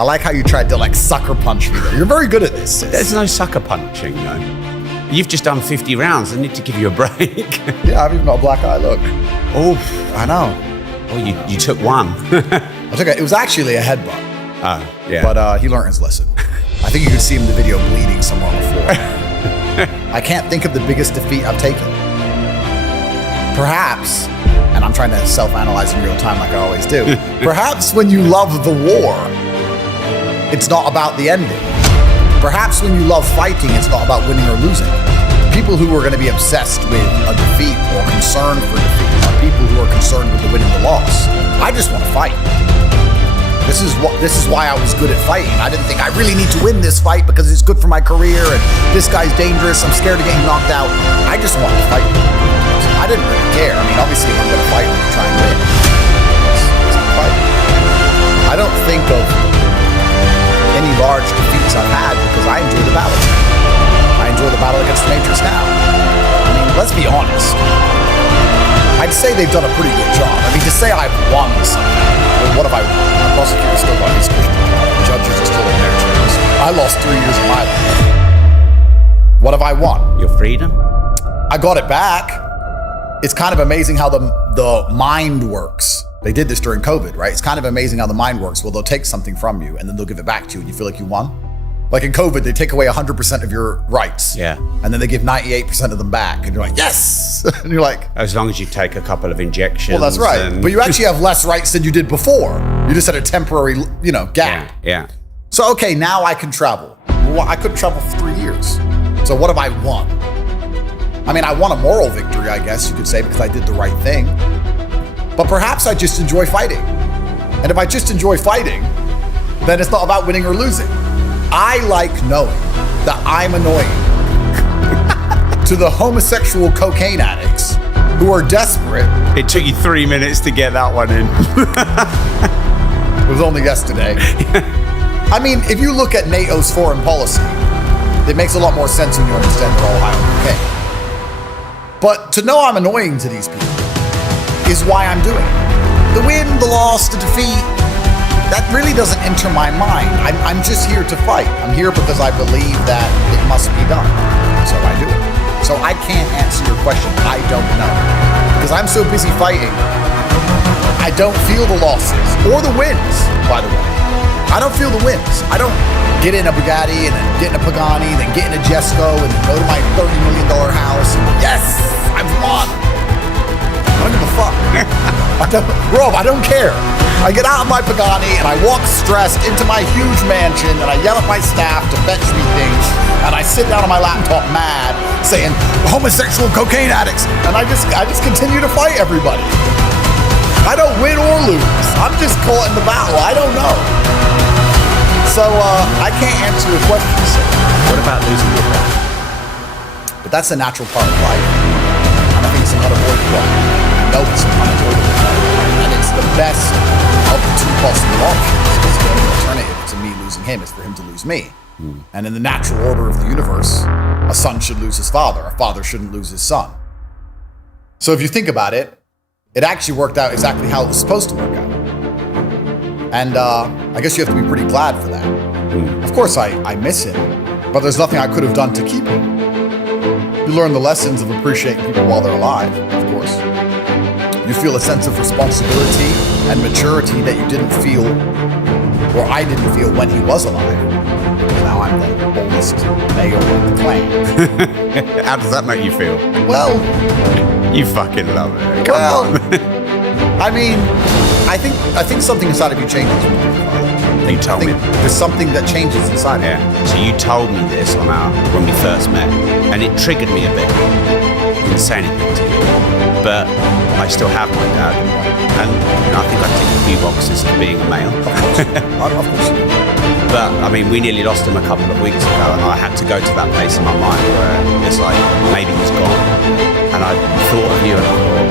I like how you tried to like sucker punch me there. You're very good at this, sis. There's no sucker punching, no. You've just done 50 rounds. I need to give you a break. Yeah, I've even got a black eye, look. Oh, I know. Oh, you took one. I took it was actually a headbutt. Oh, yeah. But he learned his lesson. I think you can see him in the video bleeding somewhere on the floor. I can't think of the biggest defeat I've taken. Perhaps, and I'm trying to self-analyze in real time like I always do, perhaps when you love the war, it's not about the ending. Perhaps when you love fighting, it's not about winning or losing. People who are going to be obsessed with a defeat or concerned for defeat are people who are concerned with the win and the loss. I just want to fight. This is why I was good at fighting. I didn't think I really need to win this fight because it's good for my career and this guy's dangerous. I'm scared of getting knocked out. I just wanted to fight. I didn't really care. I mean, obviously, if I'm going to fight, I'm going to try and win. Let's fight. I don't think of any large defeats I've had because I enjoy the battle. I enjoy the battle against the Matrix now. I mean, let's be honest. I'd say they've done a pretty good job. I mean, to say I've won something, well, what have I won? My prosecutor's still got his cushion. The judges are still in their chairs. I lost 3 years of my life. What have I won? Your freedom? I got it back. It's kind of amazing how the mind works. They did this during COVID, right? It's kind of amazing how the mind works. Well, they'll take something from you and then they'll give it back to you and you feel like you won. Like in COVID, they take away 100% of your rights. Yeah. And then they give 98% of them back. And you're like, yes! And you're like... As long as you take a couple of injections. Well, that's right. But you actually have less rights than you did before. You just had a temporary, gap. Yeah. So, okay, now I can travel. Well, I couldn't travel for 3 years. So what have I won? I mean, I won a moral victory, I guess you could say, because I did the right thing. But perhaps I just enjoy fighting. And if I just enjoy fighting, then it's not about winning or losing. I like knowing that I'm annoying to the homosexual cocaine addicts who are desperate. It took you 3 minutes to get that one in. It was only yesterday. I mean, if you look at NATO's foreign policy, it makes a lot more sense when you understand they're all high on cocaine. But to know I'm annoying to these people is why I'm doing it. The win, the loss, the defeat, that really doesn't enter my mind. I'm just here to fight. I'm here because I believe that it must be done. So I do it. So I can't answer your question. I don't know. Because I'm so busy fighting, I don't feel the losses or the wins, by the way. I don't feel the wins. I don't get in a Bugatti and then get in a Pagani, then get in a Jesco and then go to my $30 million house and yes, I've won. I don't give a fuck. Rob, I don't care. I get out of my Pagani and I walk stressed into my huge mansion and I yell at my staff to fetch me things and I sit down on my laptop mad saying homosexual cocaine addicts and I just continue to fight everybody. I don't win or lose. I'm just caught in the battle. I don't know. So I can't answer your question, sir. What about losing your breath? But that's a natural part of life. And I think it's an unavoidable. I know it's an unavoidable. And it's the best of the two possible options. Because the only alternative to me losing him is for him to lose me. And in the natural order of the universe, a son should lose his father. A father shouldn't lose his son. So if you think about it, it actually worked out exactly how it was supposed to work out. And I guess you have to be pretty glad for that. Of course, I miss him, but there's nothing I could have done to keep him. You learn the lessons of appreciating people while they're alive, of course. You feel a sense of responsibility and maturity that you didn't feel, or I didn't feel when he was alive. Because now I'm the oldest male of the clan. How does that make you feel? Well, You fucking love it. Come on. I mean, I think something inside of you changes. You told me. There's something that changes inside of you. Yeah. So you told me this when we first met, and it triggered me a bit. Didn't say anything to you, but I still have my dad, and I think I tick a few boxes of being a male. Of course. But I mean, we nearly lost him a couple of weeks ago, and I had to go to that place in my mind where it's like maybe he's gone, and I thought of you, and I thought,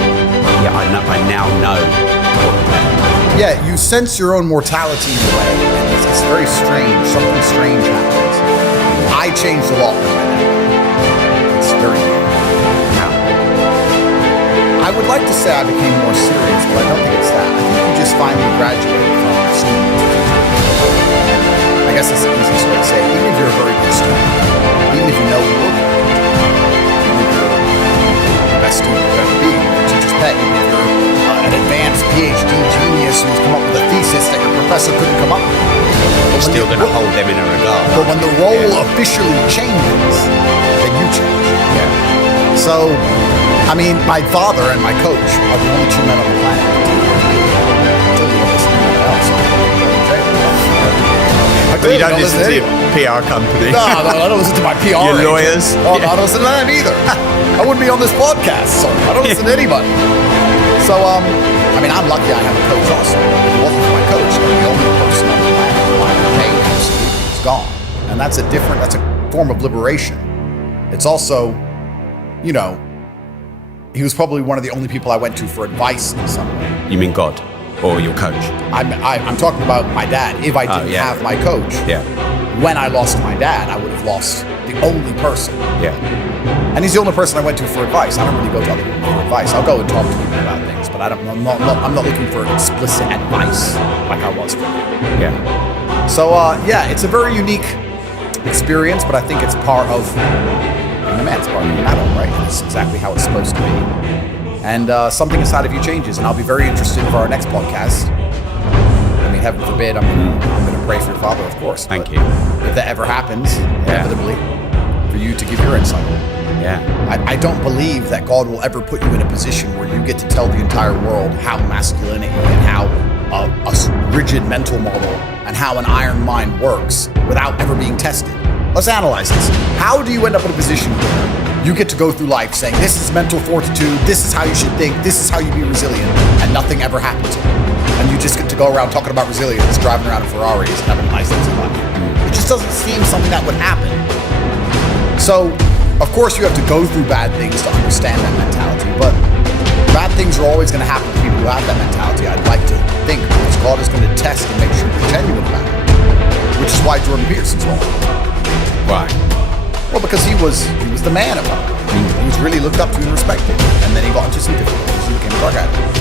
yeah, I now know what he meant. Yeah, you sense your own mortality in a way. It's very strange. Something strange happens. I changed a lot with my dad. It's very weird. How? I would like to say I became more serious, but I don't think it's that. I think you just finally graduated from student. you're still going to hold them in a regard. But when the role officially changes, then you change. Yeah. So, I mean, my father and my coach are the only two men on the planet. Until you don't listen to anyone else. But you don't listen to your PR company. No, I don't listen to my PR Your agent. lawyers. Oh, no, I don't listen to them either. I wouldn't be on this podcast, so I don't listen to anybody. So, I mean, I'm lucky I have a coach also. If it wasn't for my coach, I'd be the only person on the planet who I would pay absolutely is gone. And that's a form of liberation. It's also, you know, he was probably one of the only people I went to for advice in some way. You mean God or your coach? I'm talking about my dad. If I didn't have my coach, when I lost my dad, I would have lost the only person. Yeah. And he's the only person I went to for advice. I don't really go to other people for advice. I'll go and talk to people about things, but I'm not looking for explicit advice like I was for him. Yeah. So, it's a very unique experience, but I think it's part of being a man. It's part of being an adult, right? It's exactly how it's supposed to be. And something inside of you changes, and I'll be very interested for our next podcast. I mean, heaven forbid, I'm going to pray for your father, of course. Thank you. If that ever happens, inevitably, for you to give your insight. Yeah. I don't believe that God will ever put you in a position where you get to tell the entire world how masculinity and how a rigid mental model and how an iron mind works without ever being tested. Let's analyze this. How do you end up in a position where you get to go through life saying, this is mental fortitude, this is how you should think, this is how you be resilient, and nothing ever happens to you? And you just get to go around talking about resilience, driving around in Ferraris, and having nice things in life. It just doesn't seem something that would happen. So, of course, you have to go through bad things to understand that mentality, but bad things are always going to happen to people who have that mentality. I'd like to think, because God is going to test and make sure you're genuine about it, which is why Jordan Peterson's wrong. Why? Well, because he was the man at one point. He was really looked up to and respected, and then he got into some difficulties and became a drug addict.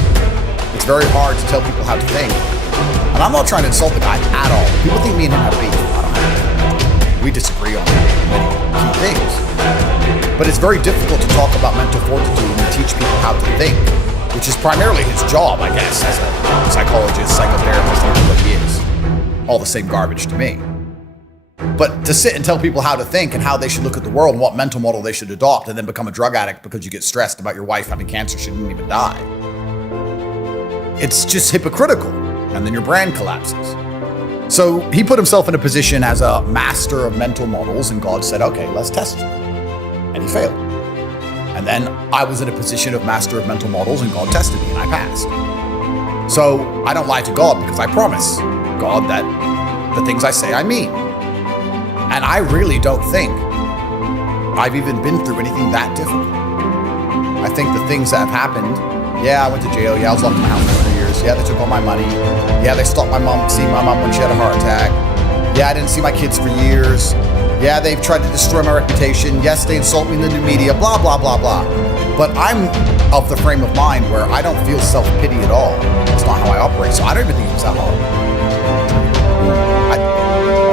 It's very hard to tell people how to think, and I'm not trying to insult the guy at all. People think me and him have beef. I don't have beef. We disagree on many key things. But it's very difficult to talk about mental fortitude and teach people how to think, which is primarily his job, I guess, as a psychologist, psychotherapist, or what he is. All the same garbage to me. But to sit and tell people how to think and how they should look at the world and what mental model they should adopt and then become a drug addict because you get stressed about your wife having cancer, she didn't even die. It's just hypocritical. And then your brand collapses. So he put himself in a position as a master of mental models, and God said, okay, let's test you. And he failed. And then I was in a position of master of mental models, and God tested me, and I passed. So I don't lie to God because I promise God that the things I say I mean. And I really don't think I've even been through anything that difficult. I think the things that have happened, I went to jail, I was locked in my house for 3 years, they took all my money, they stopped seeing my mom when she had a heart attack, I didn't see my kids for years, they've tried to destroy my reputation, yes, they insult me in the new media, blah, blah, blah, blah. But I'm of the frame of mind where I don't feel self-pity at all. It's not how I operate, so I don't even think it was that hard.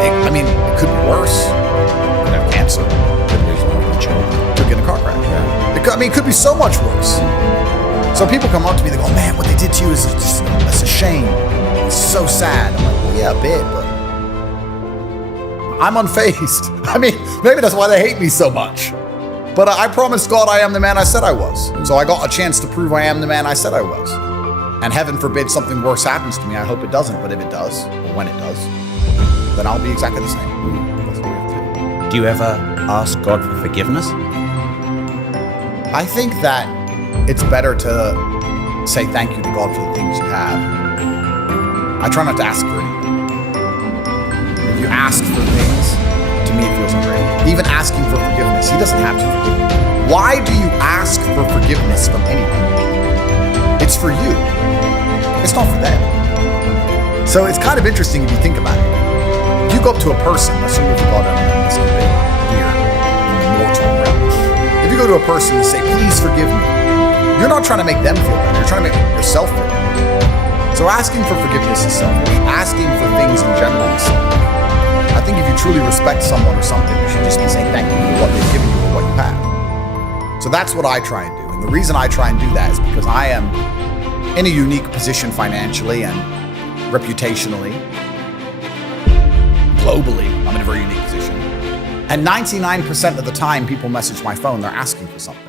I mean, it could be worse. Could have cancer. Could lose one of your children. Could get in a car crash. It could be so much worse. So people come up to me, they go, man, what they did to you is just, it's a shame. It's so sad. I'm like, well, yeah, a bit, but I'm unfazed. I mean, maybe that's why they hate me so much. But I promised God I am the man I said I was. So I got a chance to prove I am the man I said I was. And heaven forbid something worse happens to me. I hope it doesn't, but if it does, or when it does, then I'll be exactly the same. That's what we have to do. Do you ever ask God for forgiveness? I think that it's better to say thank you to God for the things you have. I try not to ask for anything. If you ask for things, to me it feels ungrateful. Even asking for forgiveness, he doesn't have to forgive you. Why do you ask for forgiveness from anyone? It's for you. It's not for them. So it's kind of interesting if you think about it. If you go up to a person, assuming if you got on this debate here in the mortal realm, if you go to a person and say, please forgive me, you're not trying to make them feel better, you're trying to make yourself feel better. So asking for forgiveness is selfish. Asking for things in general is selfish. I think if you truly respect someone or something, you should just be saying thank you for what they've given you or what you have. So that's what I try and do. And the reason I try and do that is because I am in a unique position financially and reputationally. globally, I'm in a very unique position. And 99% of the time people message my phone, they're asking for something.